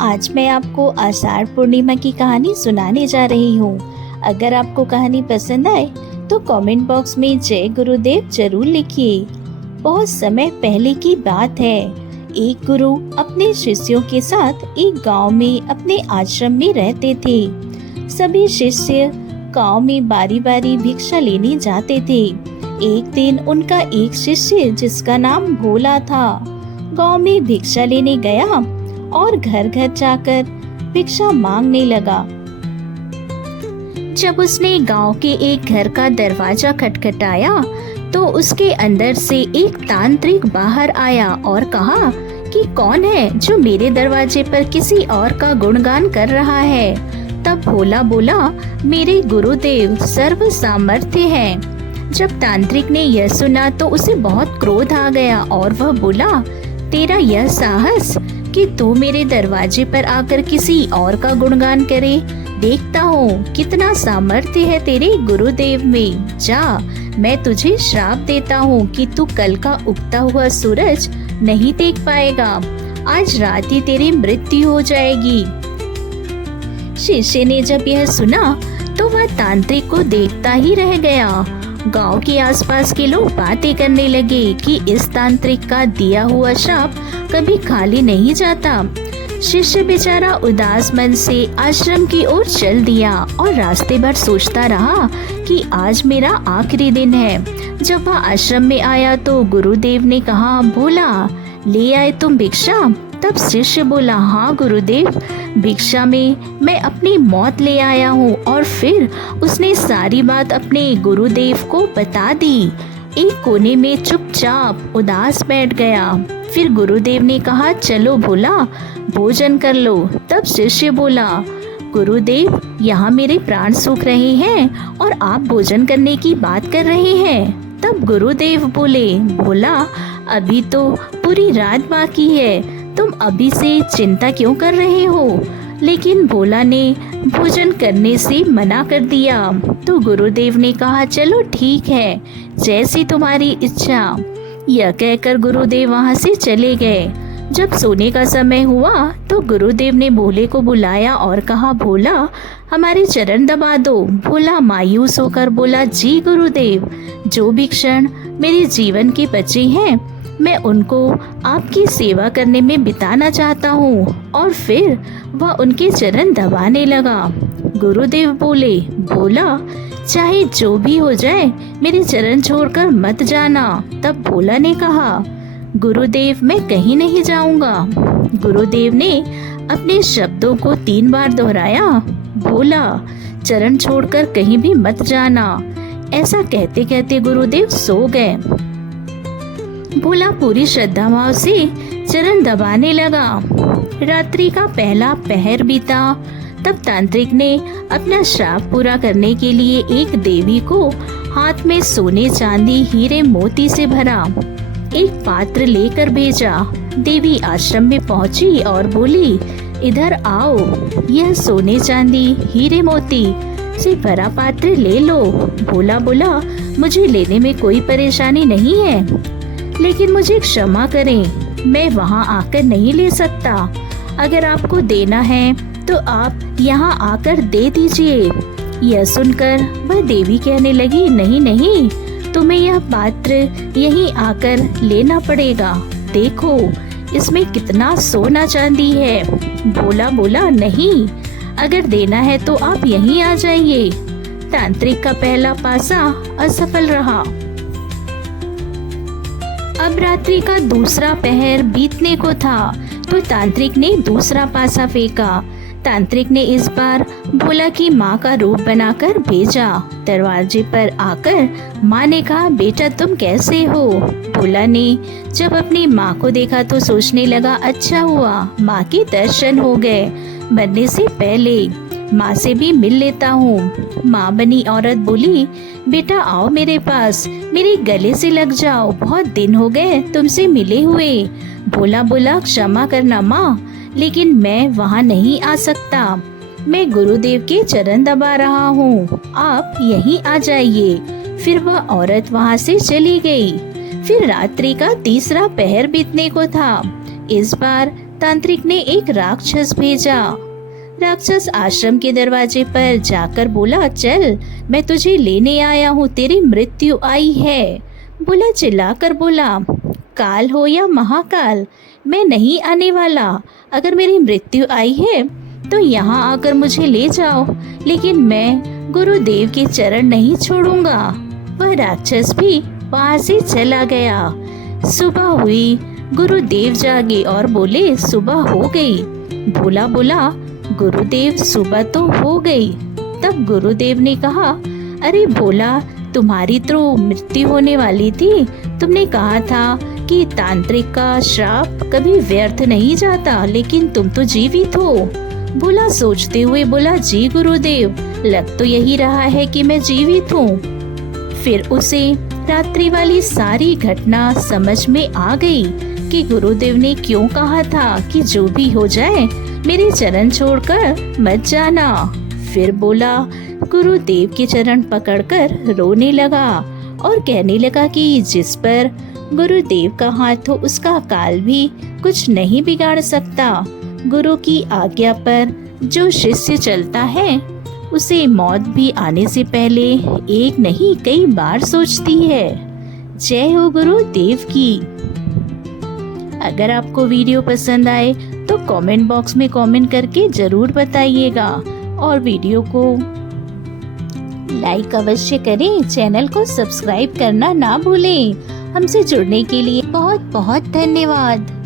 आज मैं आपको आषाढ़ पूर्णिमा की कहानी सुनाने जा रही हूँ। अगर आपको कहानी पसंद आए तो कमेंट बॉक्स में जय गुरुदेव जरूर लिखिए। बहुत समय पहले की बात है। एक गुरु अपने शिष्यों के साथ एक गांव में अपने आश्रम में रहते थे। सभी शिष्य गांव में बारी बारी भिक्षा लेने जाते थे। एक दिन उनका एक शिष्य जिसका नाम भोला था, गांव में भिक्षा लेने गया और घर घर जाकर भिक्षा मांगने लगा। जब उसने गांव के एक घर का दरवाजा खटखटाया तो उसके अंदर से एक तांत्रिक बाहर आया और कहा कि कौन है जो मेरे दरवाजे पर किसी और का गुणगान कर रहा है। तब भोला बोला, मेरे गुरुदेव सर्व सामर्थ्य हैं। जब तांत्रिक ने यह सुना तो उसे बहुत क्रोध आ गया और वह बोला, तेरा यह साहस कि तू मेरे दरवाजे पर आकर किसी और का गुणगान करे, देखता हूँ कितना सामर्थ्य है तेरे गुरुदेव में। जा, मैं तुझे श्राप देता हूँ कि तू कल का उगता हुआ सूरज नहीं देख पाएगा। आज रात ही तेरी मृत्यु हो जाएगी। शिष्य ने जब यह सुना तो वह तांत्रिक को देखता ही रह गया। गांव के आसपास के लोग बातें करने लगे कि इस तांत्रिक का दिया हुआ श्राप कभी खाली नहीं जाता। शिष्य बेचारा उदास मन से आश्रम की ओर चल दिया और रास्ते भर सोचता रहा कि आज मेरा आखिरी दिन है। जब वह आश्रम में आया तो गुरुदेव ने कहा, भोला ले आए तुम भिक्षा? तब शिष्य बोला, हाँ गुरुदेव, भिक्षा में मैं अपनी मौत ले आया हूँ। और फिर उसने सारी बात अपने गुरुदेव को बता दी। एक कोने में चुपचाप उदास बैठ गया। फिर गुरुदेव ने कहा, चलो भोला भोजन कर लो। तब शिष्य बोला, गुरुदेव यहाँ मेरे प्राण सूख रहे हैं और आप भोजन करने की बात कर रहे हैं। तब गुरुदेव बोले, भोला अभी तो पूरी रात बाकी है, तुम अभी से चिंता क्यों कर रहे हो? लेकिन भोला ने भोजन करने से मना कर दिया। तो गुरुदेव ने कहा, चलो ठीक है, जैसी तुम्हारी इच्छा। यह कहकर गुरुदेव वहाँ से चले गए। जब सोने का समय हुआ तो गुरुदेव ने भोले को बुलाया और कहा, भोला हमारे चरण दबा दो। भोला मायूस होकर बोला, जी गुरुदेव, जो भी क्षण मेरे जीवन के बचे हैं मैं उनको आपकी सेवा करने में बिताना चाहता हूँ। और फिर वह उनके चरण दबाने लगा। गुरुदेव बोले, भोला चाहे जो भी हो जाए मेरे चरण छोड़कर मत जाना। तब भोला ने कहा, गुरुदेव मैं कहीं नहीं जाऊंगा। गुरुदेव ने अपने शब्दों को 3 बार दोहराया, भोला चरण छोड़कर कहीं भी मत जाना। ऐसा कहते कहते गुरुदेव सो गए। भोला पूरी श्रद्धा भाव से चरण दबाने लगा। रात्रि का पहला पहर बीता। तब तांत्रिक ने अपना श्राप पूरा करने के लिए एक देवी को हाथ में सोने चांदी हीरे मोती से भरा एक पात्र लेकर भेजा। देवी आश्रम में पहुंची और बोली, इधर आओ, यह सोने चांदी हीरे मोती से भरा पात्र ले लो। भोला बोला, मुझे लेने में कोई परेशानी नहीं है, लेकिन मुझे क्षमा करें, मैं वहाँ आकर नहीं ले सकता। अगर आपको देना है तो आप यहाँ आकर दे दीजिए। यह सुनकर वह देवी कहने लगी, नहीं नहीं, तुम्हें यह पात्र यहीं आकर लेना पड़ेगा। देखो इसमें कितना सोना चांदी है। भोला बोला, नहीं, अगर देना है तो आप यहीं आ जाइए। तांत्रिक का पहला पासा असफल रहा। अब रात्रि का दूसरा पहर बीतने को था तो तांत्रिक ने दूसरा पासा फेंका। तांत्रिक ने इस बार भोला की माँ का रूप बनाकर भेजा। दरवाजे पर आकर माँ ने कहा, बेटा तुम कैसे हो? भोला ने जब अपनी माँ को देखा तो सोचने लगा, अच्छा हुआ माँ के दर्शन हो गए, मरने से पहले माँ से भी मिल लेता हूँ। माँ बनी औरत बोली, बेटा आओ मेरे पास, मेरे गले से लग जाओ, बहुत दिन हो गए तुमसे मिले हुए। भोला बोला, क्षमा करना माँ, लेकिन मैं वहाँ नहीं आ सकता, मैं गुरुदेव के चरण दबा रहा हूँ, आप यहीं आ जाइए। फिर वह औरत वहाँ से चली गई। फिर रात्रि का तीसरा पहर बीतने को था। इस बार तांत्रिक ने एक राक्षस भेजा। राक्षस आश्रम के दरवाजे पर जाकर बोला, चल मैं तुझे लेने आया हूँ, तेरी मृत्यु आई है। भोला चिल्लाकर बोला, काल हो या महाकाल, मैं नहीं आने वाला। अगर मेरी मृत्यु आई है तो यहाँ आकर मुझे ले जाओ, लेकिन मैं गुरुदेव के चरण नहीं छोड़ूंगा। वह राक्षस भी वहां से चला गया। सुबह हुई, गुरुदेव जागे और बोले, सुबह हो गई। भोला बोला, गुरुदेव सुबह तो हो गई। तब गुरुदेव ने कहा, अरे भोला, तुम्हारी तो मृत्यु होने वाली थी। तुमने कहा था कि तांत्रिक का श्राप कभी व्यर्थ नहीं जाता, लेकिन तुम तो जीवित हो। भोला सोचते हुए बोला, जी गुरुदेव, लग तो यही रहा है कि मैं जीवित हूँ। फिर उसे रात्रि वाली सारी घटना समझ में आ गई कि गुरुदेव ने क्यों कहा था कि जो भी हो जाए मेरे चरण छोड़कर मत जाना। फिर बोला, गुरुदेव के चरण पकड़कर रोने लगा और कहने लगा कि जिस पर गुरुदेव का हाथ हो उसका काल भी कुछ नहीं बिगाड़ सकता। गुरु की आज्ञा पर जो शिष्य चलता है उसे मौत भी आने से पहले एक नहीं कई बार सोचती है। जय हो गुरुदेव की। अगर आपको वीडियो पसंद आए तो कमेंट बॉक्स में कमेंट करके जरूर बताइएगा और वीडियो को लाइक अवश्य करें। चैनल को सब्सक्राइब करना ना भूलें। हमसे जुड़ने के लिए बहुत बहुत धन्यवाद।